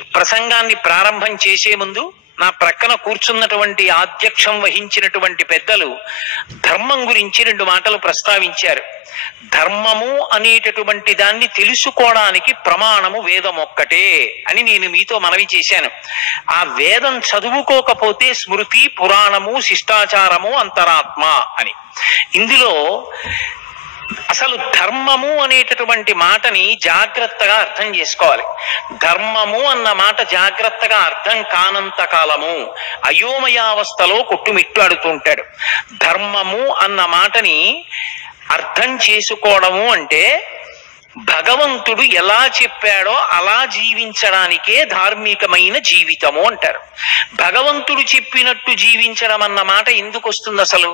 ఈ ప్రసంగాన్ని ప్రారంభం చేసే ముందు నా ప్రక్కన కూర్చున్నటువంటి ఆధ్యక్షం వహించినటువంటి పెద్దలు ధర్మం గురించి 2 మాటలు ప్రస్తావించారు. ధర్మము అనేటటువంటి దాన్ని తెలుసుకోవడానికి ప్రమాణము వేదం ఒక్కటే అని నేను మీతో మనవి చేశాను. ఆ వేదం చదువుకోకపోతే స్మృతి, పురాణము, శిష్టాచారము, అంతరాత్మ అని. ఇందులో అసలు ధర్మము అనేటటువంటి మాటని జాగ్రత్తగా అర్థం చేసుకోవాలి. ధర్మము అన్న మాట జాగ్రత్తగా అర్థం కానంత కాలము అయోమయావస్థలో కొట్టుమిట్టాడుతూ ఉంటాడు. ధర్మము అన్న మాటని అర్థం చేసుకోవడము అంటే భగవంతుడు ఎలా చెప్పాడో అలా జీవించడానికే ధార్మికమైన జీవితము అంటారు. భగవంతుడు చెప్పినట్టు జీవించడం అన్న మాట ఎందుకు వస్తుంది? అసలు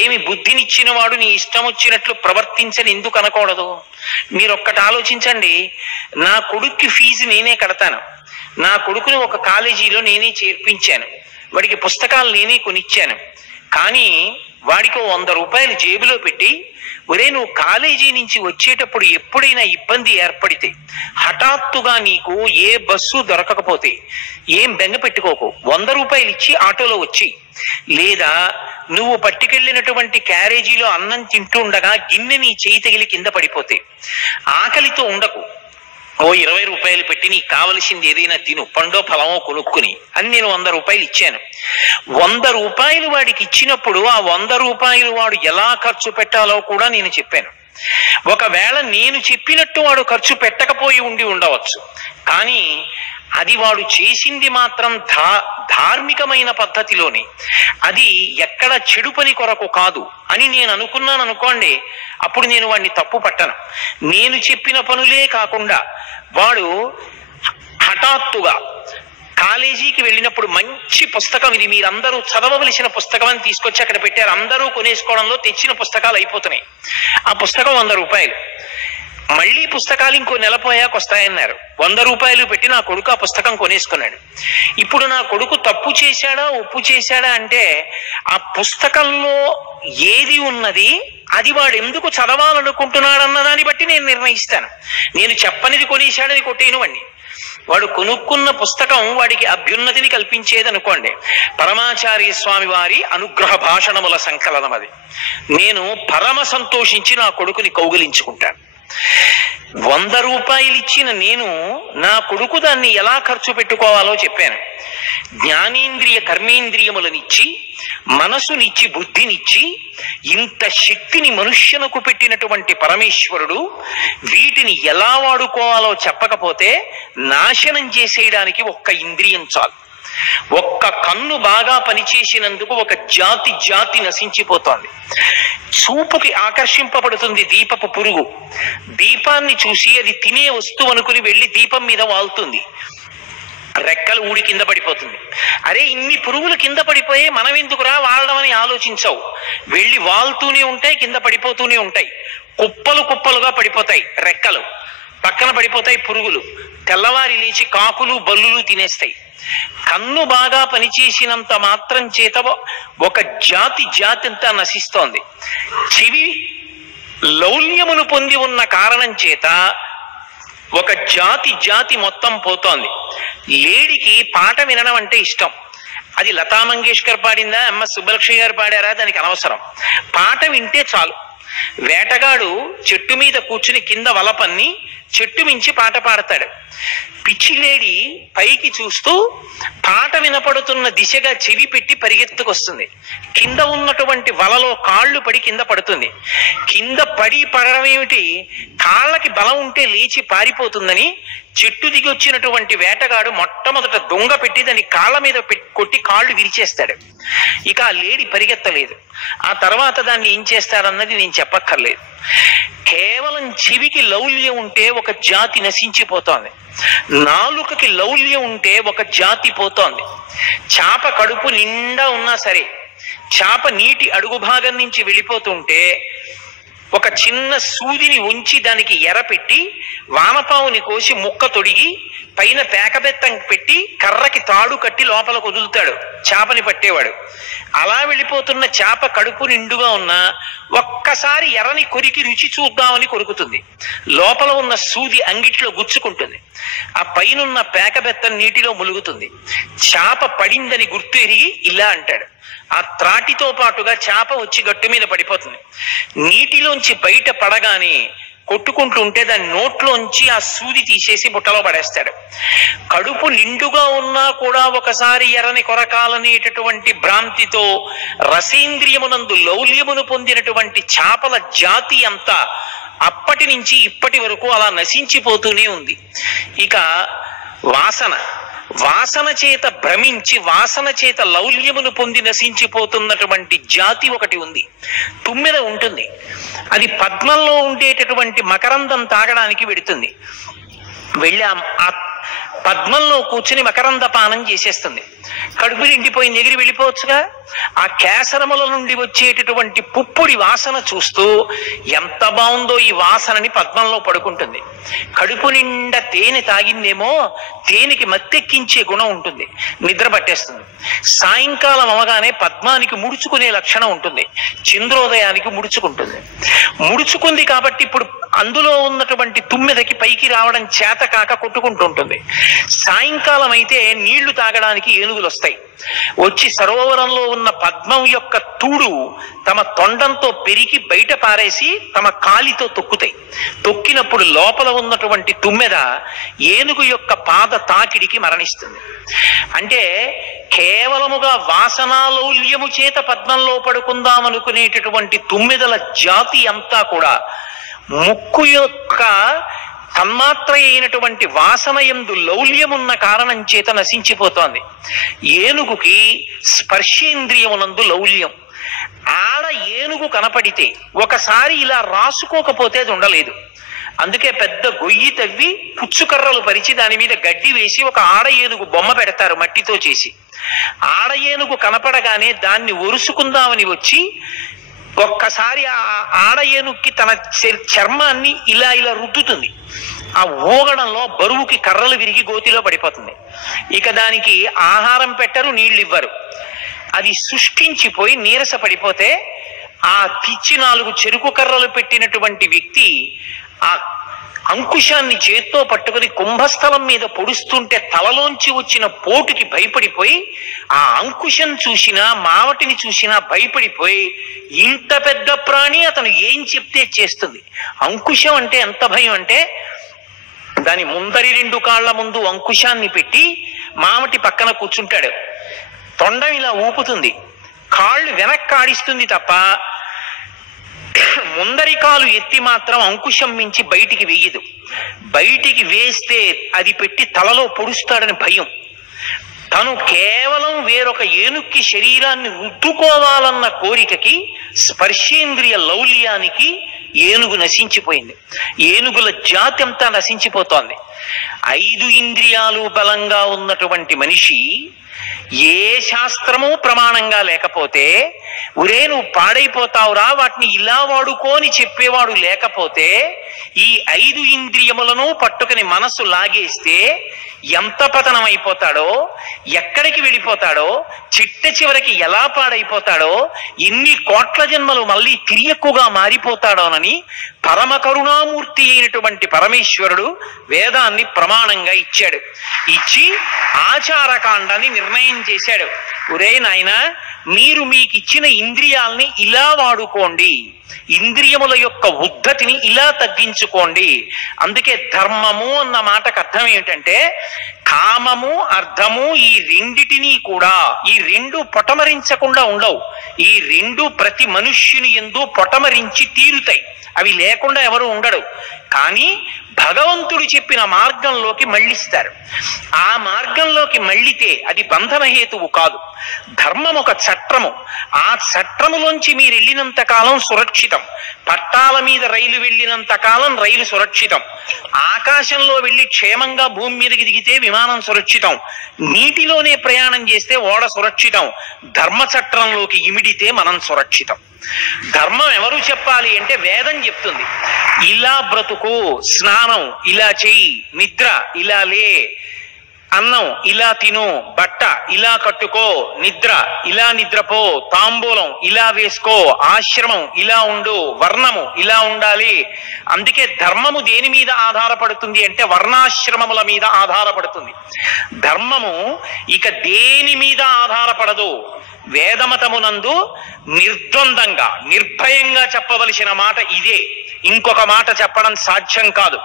ఏమి బుద్ధినిచ్చిన వాడు నీ ఇష్టం వచ్చినట్లు ప్రవర్తించని ఎందుకు అనకూడదు? మీరు ఒక్కటి ఆలోచించండి. నా కొడుక్కి ఫీజు నేనే కడతాను. నా కొడుకుని ఒక కాలేజీలో నేనే చేర్పించాను. వాడికి పుస్తకాలు నేనే కొనిచ్చాను. కానీ వాడికి 100 రూపాయలు జేబులో పెట్టి, ఒరే నువ్వు కాలేజీ నుంచి వచ్చేటప్పుడు ఎప్పుడైనా ఇబ్బంది ఏర్పడితే, హఠాత్తుగా నీకు ఏ బస్సు దొరకకపోతే ఏం బెంగ పెట్టుకోకు, 100 రూపాయలు ఇచ్చి ఆటోలో వచ్చి, లేదా నువ్వు పట్టుకెళ్ళినటువంటి క్యారేజీలో అన్నం తింటుండగా గిన్నె నీ చేయి తగిలి కింద పడిపోతే ఆకలితో ఉండకు, ఓ 20 రూపాయలు పెట్టి నీకు కావలసింది ఏదైనా తిను, పండో ఫలమో కొనుక్కుని అని నేను 100 రూపాయలు ఇచ్చాను. 100 రూపాయలు వాడికి ఇచ్చినప్పుడు ఆ 100 రూపాయలు వాడు ఎలా ఖర్చు పెట్టాలో కూడా నేను చెప్పాను. ఒకవేళ నేను చెప్పినట్టు వాడు ఖర్చు పెట్టకపోయి ఉండవచ్చు, కానీ అది వాడు చేసింది మాత్రం ధార్మికమైన పద్ధతిలోనే, అది ఎక్కడ చెడు పని కొరకు కాదు అని నేను అనుకున్నాను అనుకోండి, అప్పుడు నేను వాడిని తప్పు పట్టను. నేను చెప్పిన పనులే కాకుండా వాడు హఠాత్తుగా కాలేజీకి వెళ్ళినప్పుడు మంచి పుస్తకం, ఇది మీరందరూ చదవవలసిన పుస్తకం అని తీసుకొచ్చి అక్కడ పెట్టారు. అందరూ కొనేసుకోవడంలో తెచ్చిన పుస్తకాలు అయిపోతున్నాయి. ఆ పుస్తకం 100 రూపాయలు. మళ్ళీ పుస్తకాలు ఇంకో నెల పోయాక వస్తాయన్నారు. 100 రూపాయలు పెట్టి నా కొడుకు ఆ పుస్తకం కొనేసుకున్నాడు. ఇప్పుడు నా కొడుకు తప్పు చేశాడా ఒప్పు చేశాడా అంటే ఆ పుస్తకంలో ఏది ఉన్నది, అది వాడు ఎందుకు చదవాలనుకుంటున్నాడన్న దాన్ని బట్టి నేను నిర్ణయిస్తాను. నేను చెప్పనిది కొనేశాడని కొట్టేను వాడిని. వాడు కొనుక్కున్న పుస్తకం వాడికి అభ్యున్నతిని కల్పించేది అనుకోండి, పరమాచార్య స్వామి వారి అనుగ్రహ భాషణముల సంకలనం అది. నేను పరమ సంతోషించి నా కొడుకుని కౌగిలించుకుంటాను. 100 రూపాయలు ఇచ్చిన నేను నా కొడుకు దాన్ని ఎలా ఖర్చు పెట్టుకోవాలో చెప్పాను. జ్ఞానేంద్రియ కర్మేంద్రియములనిచ్చి, మనసునిచ్చి, బుద్ధినిచ్చి, ఇంత శక్తిని మనుష్యునకు పెట్టినటువంటి పరమేశ్వరుడు వీటిని ఎలా వాడుకోవాలో చెప్పకపోతే నాశనం చేసేయడానికి ఒక్క ఇంద్రియం చాలు. ఒక్క కన్ను బాగా పనిచేసినందుకు ఒక జాతి నశించిపోతోంది. చూపుకి ఆకర్షింపబడుతుంది దీపపు పురుగు. దీపాన్ని చూసి అది తినే వస్తువు అనుకుని వెళ్ళి దీపం మీద వాలుతుంది, రెక్కలు ఊడి కింద పడిపోతుంది. అరే ఇన్ని పురుగులు కింద పడిపోయి మనం ఎందుకురా వాడడం అని ఆలోచించవు. వెళ్ళి వాలుతూనే ఉంటాయి, కింద పడిపోతూనే ఉంటాయి. కుప్పలుగా పడిపోతాయి రెక్కలు, పక్కన పడిపోతాయి పురుగులు. తెల్లవారి లేచి కాకులు బల్లులు తినేస్తాయి. కన్ను బాగా పనిచేసినంత మాత్రం చేత ఒక జాతి అంతా నశిస్తోంది. చెవి లౌల్యమును పొంది ఉన్న కారణం చేత ఒక జాతి మొత్తం పోతోంది. లేడికి పాట వినడం అంటే ఇష్టం. అది లతా మంగేష్కర్ పాడిందా, ఎంఎస్ సుబ్బలక్ష్మి గారు పాడారా, దానికి అనవసరం. పాట వింటే చాలు. వేటగాడు చెట్టు మీద కూర్చుని కింద వలపన్ని చెట్టు మించి పాట పాడతాడు. పిచ్చిలేడి పైకి చూస్తూ పాట వినపడుతున్న దిశగా చెవి పెట్టి పరిగెత్తుకొస్తుంది. కింద ఉన్నటువంటి వలలో కాళ్ళు పడి కింద పడుతుంది. కింద పడడం ఏమిటి, కాళ్ళకి బలం ఉంటే లేచి పారిపోతుందని చెట్టు దిగి వచ్చినటువంటి వేటగాడు మొట్టమొదట దొంగ పెట్టి దాన్ని కాళ్ళ మీద కొట్టి కాళ్ళు విరిచేస్తాడు. ఇక ఆ లేడి పరిగెత్తలేదు. ఆ తర్వాత దాన్ని ఏం చేస్తాడన్నది నేను చెప్పక్కర్లేదు. కేవలం చెవికి లౌల్యం ఉంటే ఒక జాతి నశించిపోతోంది. నాలుకకి లౌల్యం ఉంటే ఒక జాతి పోతోంది. చేప కడుపు నిండా ఉన్నా సరే, చేప నీటి అడుగు భాగం నుంచి వెళ్ళిపోతుంటే ఒక చిన్న సూదిని ఉంచి దానికి ఎర పెట్టి వానపావుని కోసి ముక్క తొడిగి పైన పేకబెత్తం పెట్టి కర్రకి తాడు కట్టి లోపలకు వదులుతాడు చేపని పట్టేవాడు. అలా వెళ్ళిపోతున్న చేప కడుపు నిండుగా ఉన్నా ఒక్కసారి ఎర్రని కొరికి రుచి చూద్దామని కొరుకుతుంది. లోపల ఉన్న సూది అంగిట్లో గుచ్చుకుంటుంది. ఆ పైనున్న పేకబెత్తం నీటిలో ములుగుతుంది. చేప పడిందని గుర్తు ఎరిగి ఇలా అంటాడు. ఆ త్రాటితో పాటుగా చేప వచ్చి గట్టు మీద పడిపోతుంది. నీటిలోంచి బయట పడగానే కొట్టుకుంటూ ఉంటే దాని నోట్లోంచి ఆ సూది తీసేసి బుట్టలో పడేస్తాడు. కడుపు నిండుగా ఉన్నా కూడా ఒకసారి ఎర్రని కొరకాలనేటటువంటి భ్రాంతితో రసేంద్రియమునందు లౌల్యమును పొందినటువంటి చేపల జాతి అంతా అప్పటి నుంచి ఇప్పటి వరకు అలా నశించిపోతూనే ఉంది. ఇక వాసన చేత భ్రమించి వాసన చేత లౌల్యమును పొంది నశించిపోతున్నటువంటి జాతి ఒకటి ఉంది. తుమ్మెద ఉంటుంది. అది పద్మంలో ఉండేటటువంటి మకరందం తాగడానికి వెడుతుంది. వెళ్ళి ఆ పద్మంలో కూర్చుని మకరంద పానం చేసేస్తుంది. కడుపు నిండిపోయింది, ఎగిరి వెళ్ళిపోవచ్చుగా. ఆ కేసరముల నుండి వచ్చేటటువంటి పుప్పుడి వాసన చూస్తూ ఎంత బాగుందో ఈ వాసనని పద్మంలో పడుకుంటుంది. కడుపు నిండా తేనె తాగిందేమో, తేనెకి మత్తెక్కించే గుణం ఉంటుంది, నిద్ర పట్టేస్తుంది. సాయంకాలం అవగానే పద్మానికి ముడుచుకునే లక్షణం ఉంటుంది, చంద్రోదయానికి ముడుచుకుంటుంది. ముడుచుకుంది కాబట్టి ఇప్పుడు అందులో ఉన్నటువంటి తుమ్మెదకి పైకి రావడం చేత కాక కొట్టుకుంటుంటుంది. సాయంకాలం అయితే నీళ్లు తాగడానికి ఏనుగులు వస్తాయి. వచ్చి సరోవరంలో ఉన్న పద్మం యొక్క తూడు తమ తొండంతో పెరిగి బయట పారేసి తమ కాలితో తొక్కుతాయి. తొక్కినప్పుడు లోపల ఉన్నటువంటి తుమ్మెద ఏనుగు యొక్క పాద తాకిడికి మరణిస్తుంది. అంటే కేవలముగా వాసనాలౌల్యము చేత పద్మంలో పడుకుందామనుకునేటటువంటి తుమ్మెదల జాతి అంతా కూడా ముక్కు యొక్క తన్మాత్ర అయినటువంటి వాసన యందు లౌల్యమున్న కారణం చేత నశించిపోతోంది. ఏనుగుకి స్పర్శేంద్రియమునందు లౌల్యం. ఆడ ఏనుగు కనపడితే ఒకసారి ఇలా రాసుకోకపోతే అది ఉండలేదు. అందుకే పెద్ద గొయ్యి తవ్వి పుచ్చుకర్రలు పరిచి దాని మీద గడ్డి వేసి ఒక ఆడ ఏనుగు బొమ్మ పెడతారు మట్టితో చేసి. ఆడ ఏనుగు కనపడగానే దాన్ని ఒరుసుకుందామని వచ్చి ఒక్కసారి ఆ ఆడ ఏనుగుకి తన చర్మాన్ని ఇలా ఇలా రుద్దుతుంది. ఆ ఊగడంలో బరువుకి కర్రలు విరిగి గోతిలో పడిపోతుంది. ఇక దానికి ఆహారం పెట్టరు, నీళ్ళు ఇవ్వరు. అది శుష్కించిపోయి నీరస పడిపోతే ఆ పిచ్చి 4 చెరుకు కర్రలు పెట్టినటువంటి వ్యక్తి ఆ అంకుశాన్ని చేత్తో పట్టుకుని కుంభస్థలం మీద పొడుస్తుంటే తలలోంచి వచ్చిన పోటుకి భయపడిపోయి ఆ అంకుశం చూసినా మావటిని చూసినా భయపడిపోయి ఇంత పెద్ద ప్రాణి అతను ఏం చెప్తే చేస్తుంది. అంకుశం అంటే ఎంత భయం అంటే దాని ముందరి 2 కాళ్ల ముందు అంకుశాన్ని పెట్టి మావటి పక్కన కూర్చుంటాడు. తొండం ఇలా ఊపుతుంది, కాళ్ళు వెనక్కి ఆడిస్తుంది తప్ప ముందరి కాలు ఎత్తి మాత్రం అంకుశం మించి బయటికి వేయదు. బయటికి వేస్తే అది పెట్టి తలలో పొడుస్తాడని భయం. తను కేవలం వేరొక ఏనుక్కి శరీరాన్ని రుద్దుకోవాలన్న కోరికకి స్పర్శేంద్రియ లౌల్యానికి ఏనుగు నశించిపోయింది. ఏనుగుల జాతి అంతా నశించిపోతోంది. 5 ఇంద్రియాలు బలంగా ఉన్నటువంటి మనిషి ఏ శాస్త్రము ప్రమాణంగా లేకపోతే ఒరే నువ్వు పాడైపోతావురా వాటిని ఇలా వాడుకోని చెప్పేవాడు లేకపోతే ఈ 5 ఇంద్రియములను పట్టుకుని మనసు లాగేస్తే ఎంత పతనం అయిపోతాడో, ఎక్కడికి వెళ్ళిపోతాడో, చిట్ట చివరికి ఎలా పాడైపోతాడో, ఎన్ని కోట్ల జన్మలు మళ్ళీ తిరియక్కుగా మారిపోతాడోనని పరమ కరుణామూర్తి అయినటువంటి పరమేశ్వరుడు వేదాన్ని ప్రమాణంగా ఇచ్చాడు. ఇచ్చి ఆచారకాండాన్ని నిర్ణయం చేశాడు. ఒరే నాయనా, మీరు మీకు ఇచ్చిన ఇంద్రియాల్ని ఇలా వాడుకోండి, ఇంద్రియముల యొక్క ఉద్ధతిని ఇలా తగ్గించుకోండి. అందుకే ధర్మము అన్న మాటకు అర్థం ఏమిటంటే కామము అర్థము ఈ రెండిటినీ కూడా, ఈ 2 పొటమరించకుండా ఉండవు. ఈ 2 ప్రతి మనుష్యుని యందు పొటమరించి తీరుతాయి. అవి లేకుండా ఎవరు ఉండడు. కానీ భగవంతుడు చెప్పిన మార్గంలోకి మళ్ళిస్తారు. ఆ మార్గంలోకి మళ్ళితే అది బంధన హేతువు కాదు. ధర్మం ఒక చట్ట చట్రము. ఆ చట్రములోంచి మీరు వెళ్ళినంత కాలం సురక్షితం. పట్టాల మీద రైలు వెళ్ళినంత కాలం రైలు సురక్షితం. ఆకాశంలో వెళ్ళి క్షేమంగా భూమి మీదకి దిగితే విమానం సురక్షితం. నీటిలోనే ప్రయాణం చేస్తే ఓడ సురక్షితం. ధర్మచట్రంలోకి ఇమిడితే మనం సురక్షితం. ధర్మం ఎవరు చెప్పాలి అంటే వేదం చెప్తుంది. ఇలా బ్రతుకు, స్నానం ఇలా చెయ్యి, నిద్ర ఇలా లే, అన్నం ఇలా తిను, బట్ట ఇలా కట్టుకో, నిద్ర ఇలా నిద్రపో, తాంబూలం ఇలా వేసుకో, ఆశ్రమం ఇలా ఉండు, వర్ణము ఇలా ఉండాలి. అందుకే ధర్మము దేని మీద ఆధారపడుతుంది అంటే వర్ణాశ్రమముల మీద ఆధారపడుతుంది. ధర్మము ఇక దేని మీద ఆధారపడదు. వేదమతమునందు నిర్ద్వందంగా నిర్భయంగా చెప్పవలసిన మాట ఇదే. ఇంకొక మాట చెప్పడం సాధ్యం కాదు.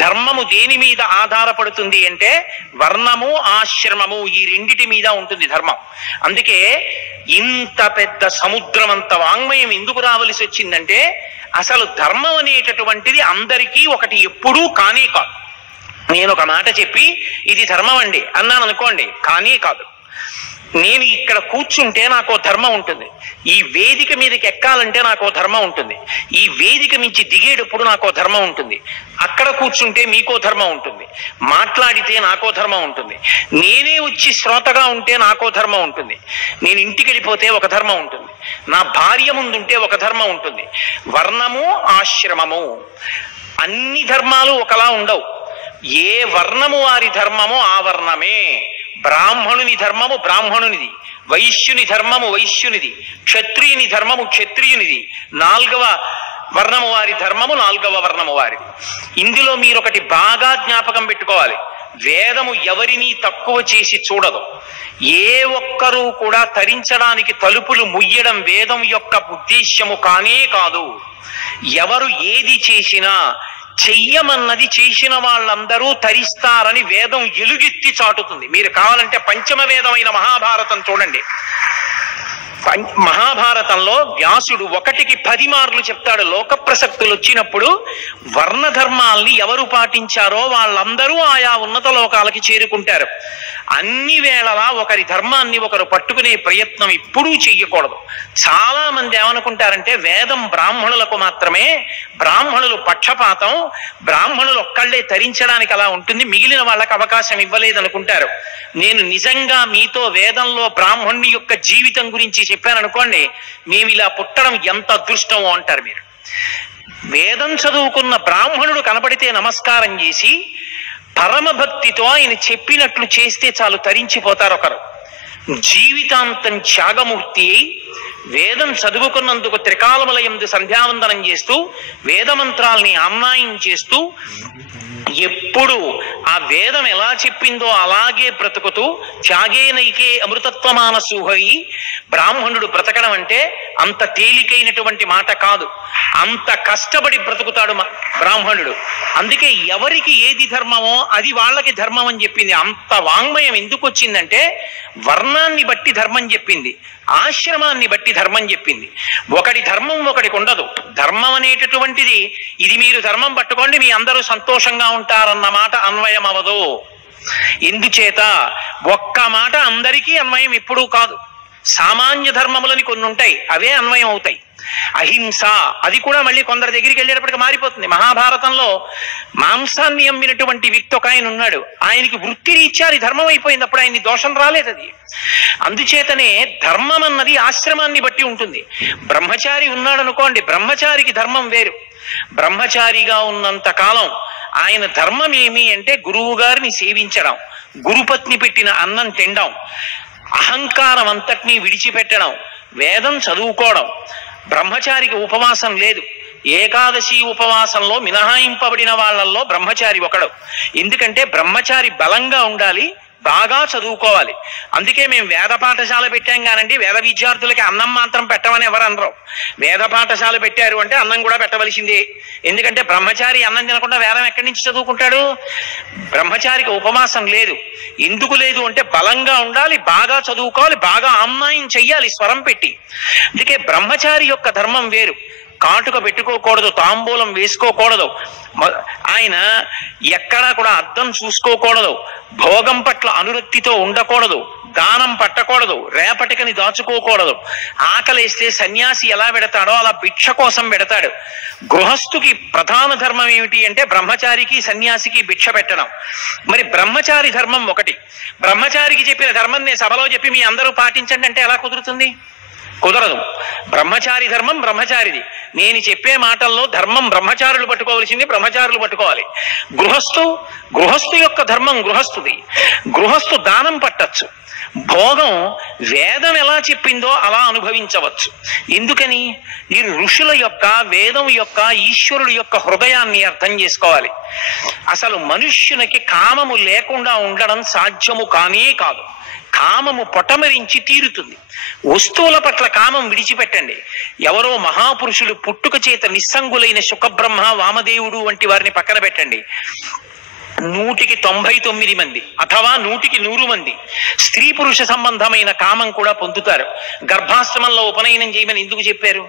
ధర్మము దేని మీద ఆధారపడుతుంది అంటే వర్ణము, ఆశ్రమము, ఈ రెండిటి మీద ఉంటుంది ధర్మం. అందుకే ఇంత పెద్ద సముద్రం అంత వాంగ్మయం ఎందుకు రావలసి వచ్చిందంటే అసలు ధర్మం అనేటటువంటిది అందరికీ ఒకటి ఎప్పుడూ కానే కాదు. నేను ఒక మాట చెప్పి ఇది ధర్మం అండి అన్నాను అనుకోండి, కానీ కాదు. నేను ఇక్కడ కూర్చుంటే నాకు ధర్మం ఉంటుంది. ఈ వేదిక మీదకి ఎక్కాలంటే నాకు ధర్మం ఉంటుంది. ఈ వేదిక నుంచి దిగేటప్పుడు నాకు ధర్మం ఉంటుంది. అక్కడ కూర్చుంటే మీకో ధర్మం ఉంటుంది. మాట్లాడితే నాకో ధర్మం ఉంటుంది. నేనే వచ్చి శ్రోతగా ఉంటే నాకో ధర్మం ఉంటుంది. నేను ఇంటికి వెళ్ళిపోతే ఒక ధర్మం ఉంటుంది. నా భార్య ముందుంటే ఒక ధర్మం ఉంటుంది. వర్ణము, ఆశ్రమము, అన్ని ధర్మాలు ఒకలా ఉండవు. ఏ వర్ణము వారి ధర్మము ఆ వర్ణమే. బ్రాహ్మణుని ధర్మము బ్రాహ్మణునిది, వైశ్యుని ధర్మము వైశ్యునిది, క్షత్రియుని ధర్మము క్షత్రియునిది, 4వ వర్ణము వారి ధర్మము 4వ వర్ణము వారిది. ఇందులో మీరొకటి బాగా జ్ఞాపకం పెట్టుకోవాలి. వేదము ఎవరినీ తక్కువ చేసి చూడదు. ఏ ఒక్కరూ కూడా తరించడానికి తలుపులు ముయ్యడం వేదం యొక్క ఉద్దేశ్యము కానే కాదు. ఎవరు ఏది చేసినా చెయ్యమన్నది చేసిన వాళ్ళందరూ తరిస్తారని వేదం ఎలుగెత్తి చాటుతుంది. మీరు కావాలంటే పంచమ వేదమైన మహాభారతం చూడండి. మహాభారతంలో వ్యాసుడు 1కి 10 మార్లు చెప్తాడు. లోక ప్రసక్తులు వచ్చినప్పుడు వర్ణ ధర్మాల్ని ఎవరు పాటించారో వాళ్ళందరూ ఆయా ఉన్నత లోకాలకి చేరుకుంటారు. అన్ని వేళలా ఒకరి ధర్మాన్ని ఒకరు పట్టుకునే ప్రయత్నం ఎప్పుడూ చెయ్యకూడదు. చాలా మంది ఏమనుకుంటారంటే వేదం బ్రాహ్మణులకు మాత్రమే, బ్రాహ్మణులు పక్షపాతం, బ్రాహ్మణులు ఒక్కళ్లే తరించడానికి అలా ఉంటుంది, మిగిలిన వాళ్ళకి అవకాశం ఇవ్వలేదనుకుంటారు. నేను నిజంగా మీతో వేదంలో బ్రాహ్మణుని యొక్క జీవితం గురించి చెప్పాననుకోండి, మేము ఇలా పుట్టడం ఎంత అదృష్టమో అంటారు మీరు. వేదం చదువుకున్న బ్రాహ్మణుడు కనపడితే నమస్కారం చేసి పరమభక్తితో ఆయన చెప్పినట్లు చేస్తే చాలు, తరించిపోతారు ఒకరు. జీవితాంతం త్యాగమూర్తి అయి వేదం చదువుకున్నందుకు త్రికాలములయందు సంధ్యావందనం చేస్తూ వేదమంత్రాల్ని ఆమ్నాయం చేస్తూ ఎప్పుడు ఆ వేదం ఎలా చెప్పిందో అలాగే బ్రతుకుతూ త్యాగేనైకే అమృతత్వమానసూహై బ్రాహ్మణుడు బ్రతకడం అంటే అంత తేలికైనటువంటి మాట కాదు. అంత కష్టపడి బ్రతుకుతాడు బ్రాహ్మణుడు. అందుకే ఎవరికి ఏది ధర్మమో అది వాళ్ళకి ధర్మం అని చెప్పింది. అంత వాంగ్మయం ఎందుకు వచ్చిందంటే వర్ణాన్ని బట్టి ధర్మం చెప్పింది, ఆశ్రమాన్ని బట్టి ధర్మం చెప్పింది. ఒకటి ధర్మం ఒకటికి ఉండదు. ధర్మం అనేటటువంటిది ఇది మీరు ధర్మం పట్టుకోండి మీ అందరూ సంతోషంగా ఉంటారన్న మాట అన్వయం అవదు. ఎందుచేత ఒక్క మాట అందరికీ అన్వయం ఎప్పుడూ కాదు. సామాన్య ధర్మములని కొన్ని ఉంటాయి, అవే అన్వయం అవుతాయి. అహింస అది కూడా మళ్ళీ కొందరి దగ్గరికి వెళ్ళేటప్పటికి మారిపోతుంది. మహాభారతంలో మాంసాన్ని అమ్మినటువంటి వ్యక్తి ఒక ఆయన ఉన్నాడు. ఆయనకి వృత్తి రీత్యా అది ధర్మం అయిపోయింది, అప్పుడు ఆయన్ని దోషం రాలేదు. అది అందుచేతనే ధర్మం అన్నది ఆశ్రమాన్ని బట్టి ఉంటుంది. బ్రహ్మచారి ఉన్నాడు అనుకోండి, బ్రహ్మచారికి ధర్మం వేరు. బ్రహ్మచారిగా ఉన్నంత కాలం ఆయన ధర్మం ఏమి అంటే గురువు గారిని సేవించడం, గురుపత్ని పెట్టిన అన్నం తినడం, అహంకారం అంతటినీ విడిచిపెట్టడం, వేదం చదువుకోవడం. బ్రహ్మచారికి ఉపవాసం లేదు. ఏకాదశి ఉపవాసంలో మినహాయింపబడిన వాళ్ళల్లో బ్రహ్మచారి ఒకడు. ఎందుకంటే బ్రహ్మచారి బలంగా ఉండాలి, బాగా చదువుకోవాలి. అందుకే మేము వేద పాఠశాల పెట్టాం కానండి వేద విద్యార్థులకి అన్నం మాత్రం పెట్టమని ఎవరు అనరు. వేద పాఠశాల పెట్టారు అంటే అన్నం కూడా పెట్టవలసిందే. ఎందుకంటే బ్రహ్మచారి అన్నం తినకుండా వేదం ఎక్కడి నుంచి చదువుకుంటాడు? బ్రహ్మచారికి ఉపవాసం లేదు. ఎందుకు లేదు అంటే బలంగా ఉండాలి, బాగా చదువుకోవాలి, బాగా ఆమ్నాయం చెయ్యాలి స్వరం పెట్టి. అందుకే బ్రహ్మచారి యొక్క ధర్మం వేరు. కాటుక పెట్టుకోకూడదు, తాంబూలం వేసుకోకూడదు, ఆయన ఎక్కడా కూడా అద్దం చూసుకోకూడదు, భోగం పట్ల అనురక్తితో ఉండకూడదు, దానం పట్టకూడదు, రేపటికని దాచుకోకూడదు. ఆకలేస్తే సన్యాసి ఎలా పెడతాడో అలా భిక్ష కోసం పెడతాడు. గృహస్థుకి ప్రధాన ధర్మం ఏమిటి అంటే బ్రహ్మచారికి సన్యాసికి భిక్ష పెట్టడం. మరి బ్రహ్మచారి ధర్మం ఒకటి. బ్రహ్మచారికి చెప్పిన ధర్మం నేను సభలో చెప్పి మీ అందరూ పాటించండి అంటే ఎలా కుదురుతుంది? కుదరదు. బ్రహ్మచారి ధర్మం బ్రహ్మచారిది. నేను చెప్పే మాటల్లో ధర్మం బ్రహ్మచారులు పట్టుకోవలసింది, బ్రహ్మచారులు పట్టుకోవాలి. గృహస్థు యొక్క ధర్మం గృహస్థుది. గృహస్థు దానం పట్టచ్చు, భోగం వేదం ఎలా చెప్పిందో అలా అనుభవించవచ్చు. ఎందుకని? ఈ ఋషుల యొక్క, వేదం యొక్క, ఈశ్వరుడు యొక్క హృదయాన్ని అర్థం చేసుకోవాలి. అసలు మనుష్యునికి కామము లేకుండా ఉండడం సాధ్యము కానే కాదు. కామము పొటమరించి తీరుతుంది. వస్తువుల పట్ల కామం విడిచిపెట్టండి. ఎవరో మహాపురుషులు పుట్టుక చేత నిస్సంగులైన శుకబ్రహ్మ, వామదేవుడు వంటి వారిని పక్కన పెట్టండి. 199 మంది అథవా 100 మంది స్త్రీ పురుష సంబంధమైన కామం కూడా పొందుతారు. గర్భాష్టమంలో ఉపనయనం చేయమని ఎందుకు చెప్పారు?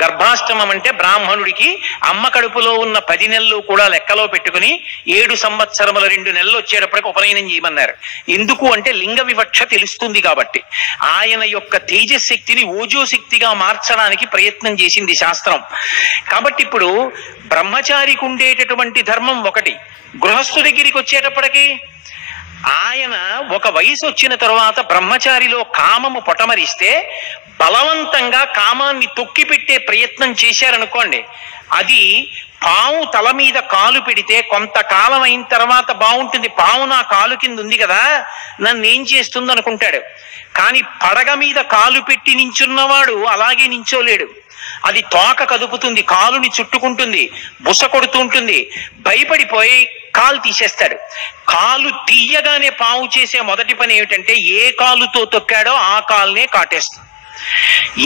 గర్భాష్టమం అంటే బ్రాహ్మణుడికి అమ్మ కడుపులో ఉన్న 10 నెలలు కూడా లెక్కలో పెట్టుకుని 7 సంవత్సరముల 2 నెలలు వచ్చేటప్పటికి ఉపనయనం చేయమన్నారు. ఎందుకు అంటే లింగ వివక్ష తెలుస్తుంది కాబట్టి. ఆయన యొక్క తేజశక్తిని ఓజోశక్తిగా మార్చడానికి ప్రయత్నం చేసింది శాస్త్రం. కాబట్టి ఇప్పుడు బ్రహ్మచారికి ఉండేటటువంటి ధర్మం ఒకటి. గృహస్థు దగ్గరికి వచ్చేటప్పటికి ఆయన ఒక వయసు వచ్చిన తరువాత బ్రహ్మచారిలో కామము పొటమరిస్తే బలవంతంగా కామాన్ని తొక్కిపెట్టే ప్రయత్నం చేశారనుకోండి, అది పాము తల మీద కాలు పెడితే కొంతకాలం అయిన తర్వాత బాగుంటుంది. పాము నా కాలు కింద ఉంది కదా, నన్ను ఏం చేస్తుంది అనుకుంటాడు. కానీ పడగ మీద కాలు పెట్టి నించున్నవాడు అలాగే నించోలేడు. అది తోక కదుపుతుంది, కాలుని చుట్టుకుంటుంది, బుస కొడుతూ ఉంటుంది. భయపడిపోయి కాలు తీసేస్తాడు. కాలు తీయగానే పాము చేసే మొదటి పని ఏమిటంటే ఏ కాలుతో తొక్కాడో ఆ కాలునే కాటేస్తుంది.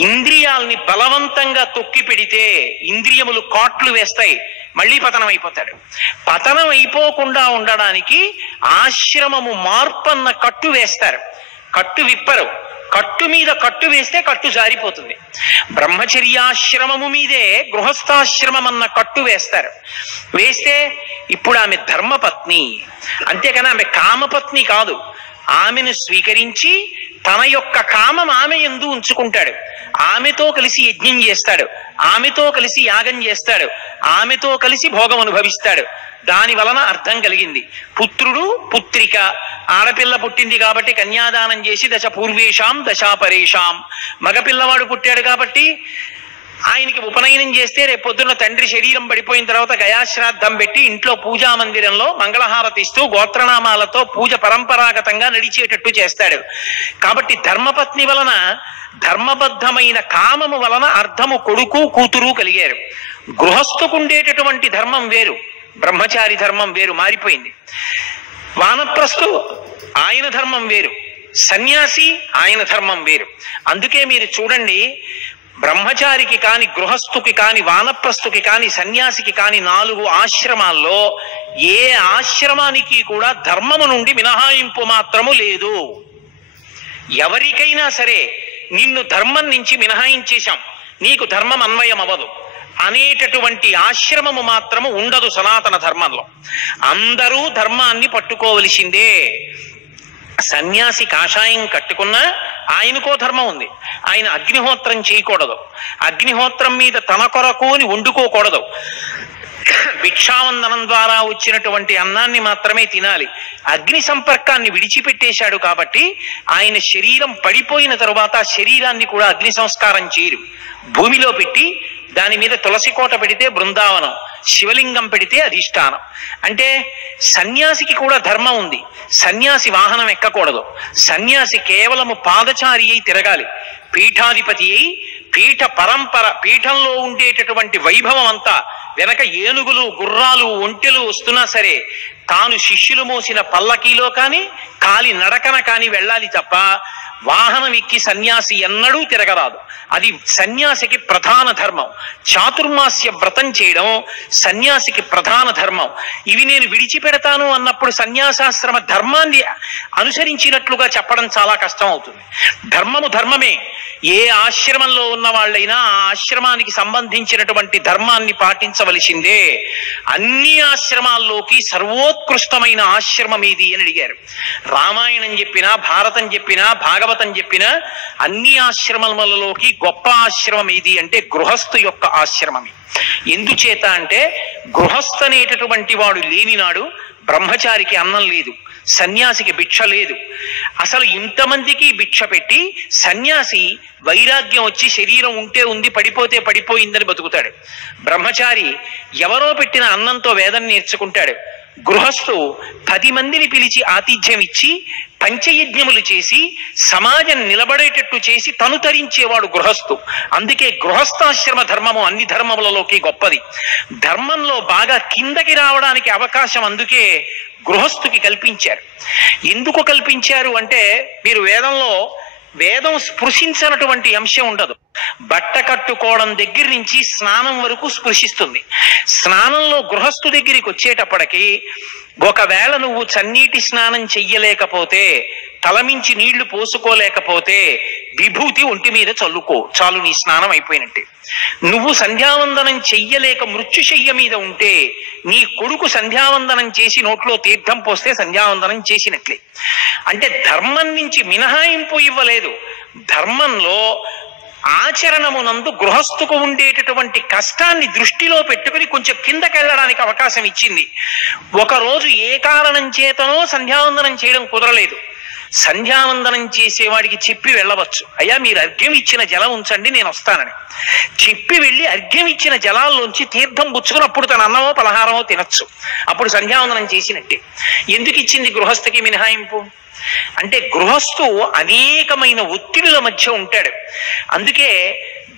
ఇంద్రియాల్ని బలవంతంగా తొక్కి పెడితే ఇంద్రియములు కాట్లు వేస్తాయి, మళ్ళీ పతనం అయిపోతాడు. పతనం అయిపోకుండా ఉండడానికి ఆశ్రమము మార్పన్న కట్టు వేస్తారు. కట్టు విప్పరు. కట్టు మీద కట్టు వేస్తే కట్టు జారిపోతుంది. బ్రహ్మచర్యాశ్రమము మీదే గృహస్థాశ్రమం అన్న కట్టు వేస్తారు. వేస్తే ఇప్పుడు ఆమె ధర్మపత్ని, అంతేకాని ఆమె కామపత్ని కాదు. ఆమెను స్వీకరించి తన యొక్క కామం ఆమె యందు ఉంచుకుంటాడు. ఆమెతో కలిసి యజ్ఞం చేస్తాడు, ఆమెతో కలిసి యాగం చేస్తాడు, ఆమెతో కలిసి భోగం అనుభవిస్తాడు. దాని వలన అర్థం కలిగింది. పుత్రుడు పుత్రిక, ఆడపిల్ల పుట్టింది కాబట్టి కన్యాదానం చేసి దశ పూర్వేషాం దశాపరేషాం. మగపిల్లవాడు పుట్టాడు కాబట్టి ఆయనకి ఉపనయనం చేస్తే రేపొద్దున తండ్రి శరీరం పడిపోయిన తర్వాత గయాశ్రాద్ధం పెట్టి ఇంట్లో పూజా మందిరంలో మంగళహారతి ఇస్తూ గోత్రనామాలతో పూజ పరంపరాగతంగా నడిచేటట్టు చేస్తాడు. కాబట్టి ధర్మపత్ని వలన, ధర్మబద్ధమైన కామము వలన అర్థము కొడుకు కూతురు కలిగారు. గృహస్థుకుండేటటువంటి ధర్మం వేరు, బ్రహ్మచారి ధర్మం వేరు, మారిపోయింది. వానప్రస్థు ఆయన ధర్మం వేరు, సన్యాసి ఆయన ధర్మం వేరు. అందుకే మీరు చూడండి, బ్రహ్మచారికి కాని, గృహస్థుకి కాని, వానప్రస్థుకి కాని, సన్యాసికి కాని 4 ఆశ్రమాల్లో ఏ ఆశ్రమానికి కూడా ధర్మము నుండి మినహాయింపు మాత్రము లేదు. ఎవరికైనా సరే నిన్ను ధర్మం నుంచి మినహాయించేశాం, నీకు ధర్మం అన్వయం అవ్వదు అనేటటువంటి ఆశ్రమము మాత్రము ఉండదు సనాతన ధర్మంలో. అందరూ ధర్మాన్ని పట్టుకోవలసిందే. సన్యాసి కాషాయం కట్టుకున్నా ఆయనకో ధర్మం ఉంది. ఆయన అగ్నిహోత్రం చేయకూడదు, అగ్నిహోత్రం మీద తన కొరకుని వండుకోకూడదు. భిక్షావందనం ద్వారా వచ్చినటువంటి అన్నాన్ని మాత్రమే తినాలి. అగ్ని సంపర్కాన్ని విడిచిపెట్టేశాడు కాబట్టి ఆయన శరీరం పడిపోయిన తరువాత శరీరాన్ని కూడా అగ్ని సంస్కారం చేయరు. భూమిలో పెట్టి దాని మీద తులసి కోట పెడితే బృందావనం, శివలింగం పెడితే అధిష్టానం. అంటే సన్యాసికి కూడా ధర్మం ఉంది. సన్యాసి వాహనం ఎక్కకూడదు. సన్యాసి కేవలము పాదచారి అయి తిరగాలి. పీఠాధిపతి అయి పీఠ పరంపర, పీఠంలో ఉండేటటువంటి వైభవం అంతా వెనక ఏనుగులు, గుర్రాలు, ఒంటెలు వస్తున్నా సరే తాను శిష్యులు మోసిన పల్లకీలో కానీ కాలి నడకన కానీ వెళ్ళాలి తప్ప వాహనం ఎక్కి సన్యాసి ఎన్నడూ తిరగరాదు. అది సన్యాసికి ప్రధాన ధర్మం. చాతుర్మాస్య వ్రతం చేయడం సన్యాసికి ప్రధాన ధర్మం. ఇవి నేను విడిచిపెడతాను అన్నప్పుడు సన్యాసాశ్రమ ధర్మాన్ని అనుసరించినట్లుగా చెప్పడం చాలా కష్టం అవుతుంది. ధర్మము ధర్మమే. ఏ ఆశ్రమంలో ఉన్న వాళ్ళైనా ఆ ఆశ్రమానికి సంబంధించినటువంటి ధర్మాన్ని పాటించవలసిందే. అన్ని ఆశ్రమాల్లోకి సర్వోత్కృష్టమైన ఆశ్రమం ఏది అని అడిగారు. రామాయణం చెప్పినా, భారతం చెప్పినా, భాగవతం చెప్పినా అన్ని ఆశ్రమములలోకి గొప్ప ఆశ్రమం ఏది అంటే గృహస్థు యొక్క ఆశ్రమమే. ఎందుచేత అంటే గృహస్థ అనేటటువంటి వాడు లేనినాడు బ్రహ్మచారికి అన్నం లేదు, సన్యాసికి భిక్ష లేదు. అసలు ఇంతమందికి భిక్ష పెట్టి సన్యాసి వైరాగ్యం వచ్చి శరీరం ఉంటే ఉంది, పడిపోతే పడిపోయిందని బతుకుతాడు. బ్రహ్మచారి ఎవరో పెట్టిన అన్నంతో వేదం నేర్చుకుంటాడు. గృహస్థు 10 మందిని పిలిచి ఆతిథ్యం ఇచ్చి పంచయజ్ఞములు చేసి సమాజం నిలబడేటట్టు చేసి తను తరించేవాడు గృహస్థు. అందుకే గృహస్థాశ్రమ ధర్మము అన్ని ధర్మములలోకి గొప్పది. ధర్మంలో బాగా కిందకి రావడానికి అవకాశం అందుకే గృహస్థుకి కల్పించారు. ఎందుకు కల్పించారు అంటే మీరు వేదం స్పృశించినటువంటి అంశం ఉండదు. బట్ట కట్టుకోవడం దగ్గర నుంచి స్నానం వరకు స్పృశిస్తుంది. స్నానంలో గృహస్థు దగ్గరికి వచ్చేటప్పటికి ఒకవేళ నువ్వు చన్నీటి స్నానం చెయ్యలేకపోతే, తలమించి నీళ్లు పోసుకోలేకపోతే విభూతి ఒంటి మీద చల్లుకో, చాలు నీ స్నానం అయిపోయినట్టే. నువ్వు సంధ్యావందనం చెయ్యలేక మృత్యుశయ్య మీద ఉంటే నీ కొడుకు సంధ్యావందనం చేసి నోట్లో తీర్థం పోస్తే సంధ్యావందనం చేసినట్లే. అంటే ధర్మం నుంచి మినహాయింపు ఇవ్వలేదు. ధర్మంలో ఆచరణమునందు గృహస్థుకు ఉండేటటువంటి కష్టాన్ని దృష్టిలో పెట్టుకుని కొంచెం కిందకెళ్ళడానికి అవకాశం ఇచ్చింది. ఒకరోజు ఏ కారణం చేతనో సంధ్యావందనం చేయడం కుదరలేదు. సంధ్యావందనం చేసేవాడికి చెప్పి వెళ్ళవచ్చు, అయ్యా మీరు అర్ఘ్యం ఇచ్చిన జలం ఉంచండి నేను వస్తానని చెప్పి వెళ్ళి అర్ఘ్యం ఇచ్చిన జలాల్లోంచి తీర్థం పుచ్చుకుని అప్పుడు తన అన్నమో పలహారమో తినచ్చు. అప్పుడు సంధ్యావందనం చేసినట్టే. ఎందుకు ఇచ్చింది గృహస్థుకి మినహాయింపు అంటే గృహస్థు అనేకమైన ఒత్తిడుల మధ్య ఉంటాడు. అందుకే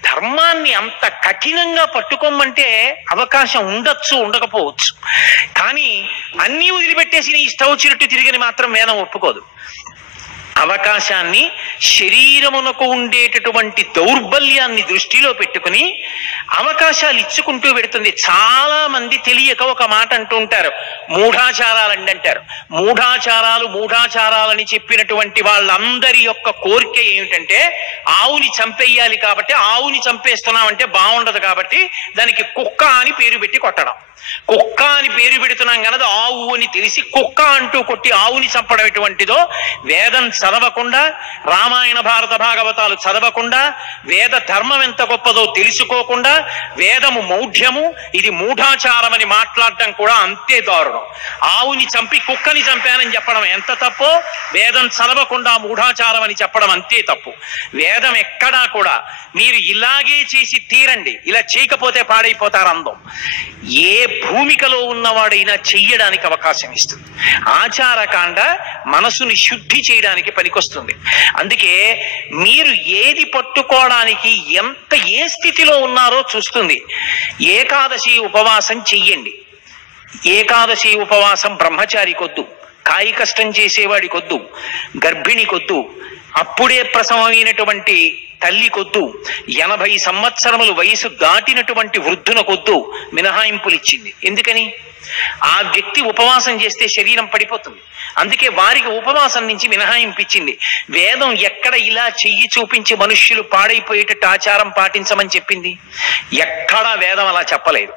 ధర్మాన్ని అంత కఠినంగా పట్టుకోమంటే అవకాశం ఉండొచ్చు, ఉండకపోవచ్చు. కానీ అన్నీ వదిలిపెట్టేసి నీ ఇష్టం వచ్చినట్టు తిరిగిని మాత్రం వేదం ఒప్పుకోదు. అవకాశాన్ని, శరీరమునకు ఉండేటటువంటి దౌర్బల్యాన్ని దృష్టిలో పెట్టుకుని అవకాశాలు ఇచ్చుకుంటూ పెడుతుంది. చాలా మంది తెలియక ఒక మాట అంటూ ఉంటారు, మూఢాచారాలండి అంటారు. మూఢాచారాలని చెప్పినటువంటి వాళ్ళందరి యొక్క కోరిక ఏమిటంటే ఆవుని చంపేయాలి కాబట్టి, ఆవుని చంపేస్తున్నామంటే బాగుండదు కాబట్టి దానికి కుక్క అని పేరు పెట్టి కొట్టడం. కుక్క అని పేరు పెడుతున్నాం కనుక ఆవు అని తెలిసి కుక్క అంటూ కొట్టి ఆవుని చంపడం ఎటువంటిదో, వేదం చదవకుండా, రామాయణ భారత భాగవతాలు చదవకుండా, వేద ధర్మం ఎంత గొప్పదో తెలుసుకోకుండా, వేదము మౌఢ్యము, ఇది మూఢాచారం అని మాట్లాడటం కూడా అంతే దారుణం. ఆవుని చంపి కుక్కని చంపానని చెప్పడం ఎంత తప్పో, వేదం చదవకుండా మూఢాచారం అని చెప్పడం అంతే తప్పు. వేదం ఎక్కడా కూడా మీరు ఇలాగే చేసి తీరండి, ఇలా చేయకపోతే పాడైపోతారు అందం, ఏ భూమికలో ఉన్నవాడైనా చెయ్యడానికి అవకాశం ఇస్తుంది. ఆచారకాండ మనసుని శుద్ధి చేయడానికి పనికొస్తుంది. అందుకే మీరు ఏది పట్టుకోవడానికి ఏ స్థితిలో ఉన్నారో చూస్తుంది. ఏకాదశి ఉపవాసం చెయ్యండి. ఏకాదశి ఉపవాసం బ్రహ్మచారికొద్దు, కాయి కష్టం చేసేవాడికొద్దు, గర్భిణికొద్దు, అప్పుడే ప్రసవమైనటువంటి తల్లికొద్దు, 80 సంవత్సరములు వయసు దాటినటువంటి వృద్ధునకొద్దు మినహాయింపులు ఇచ్చింది. ఎందుకని? ఆ వ్యక్తి ఉపవాసం చేస్తే శరీరం పడిపోతుంది. అందుకే వారికి ఉపవాసం నుంచి మినహాయింపించింది. వేదం ఎక్కడ ఇలా చెయ్యి చూపించి మనుష్యులు పాడైపోయేటట్టు ఆచారం పాటించమని చెప్పింది? ఎక్కడా వేదం అలా చెప్పలేదు.